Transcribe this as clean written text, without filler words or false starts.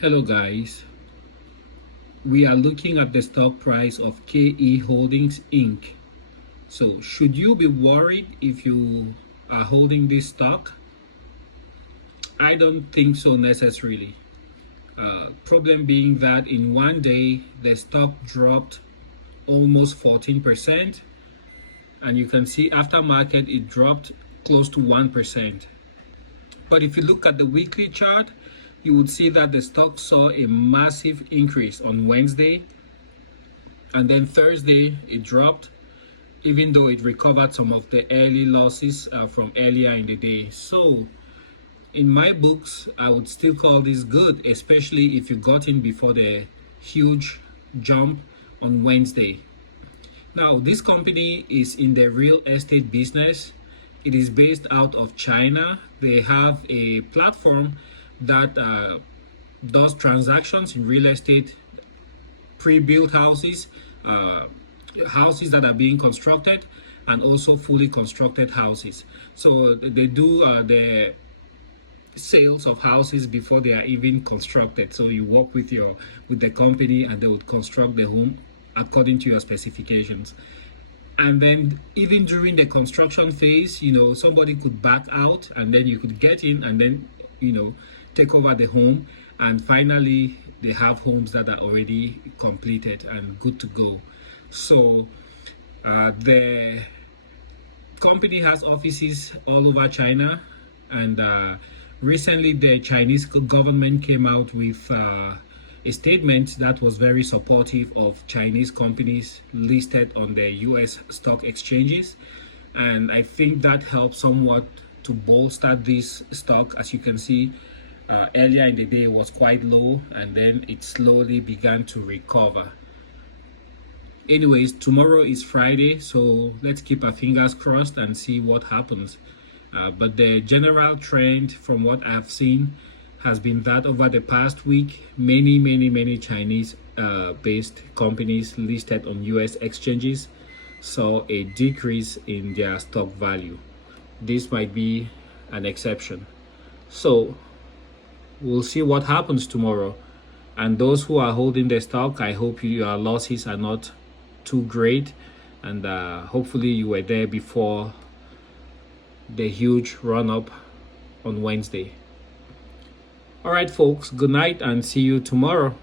Hello guys, we are looking at the stock price of KE Holdings Inc. So should you be worried if you are holding this stock? I don't think so necessarily. Problem being that in one day the stock dropped almost 14%, and you can see after market it dropped close to 1%. But if you look at the weekly chart, you would see that the stock saw a massive increase on Wednesday, and then Thursday it dropped, even though it recovered some of the early losses from earlier in the day. So in my books, I would still call this good, especially if you got in before the huge jump on Wednesday. Now, this company is in the real estate business. It is based out of China. They have a platform that does transactions in real estate, pre-built houses, houses that are being constructed, and also fully constructed houses. So they do the sales of houses before they are even constructed. So you work with the company, and they would construct the home according to your specifications. And then even during the construction phase, somebody could back out, and then you could get in and then take over the home, and finally they have homes that are already completed and good to go. So the company has offices all over China, and recently the Chinese government came out with a statement that was very supportive of Chinese companies listed on the US stock exchanges, and I think that helped somewhat to bolster this stock. As you can see, earlier in the day it was quite low, and then it slowly began to recover. Anyways, tomorrow is Friday, so let's keep our fingers crossed and see what happens. But the general trend from what I've seen has been that over the past week, many Chinese based companies listed on US exchanges saw a decrease in their stock value. This might be an exception. So we'll see what happens tomorrow. And those who are holding the stock, I hope your losses are not too great, and hopefully you were there before the huge run up on Wednesday. All right, folks, good night and see you tomorrow.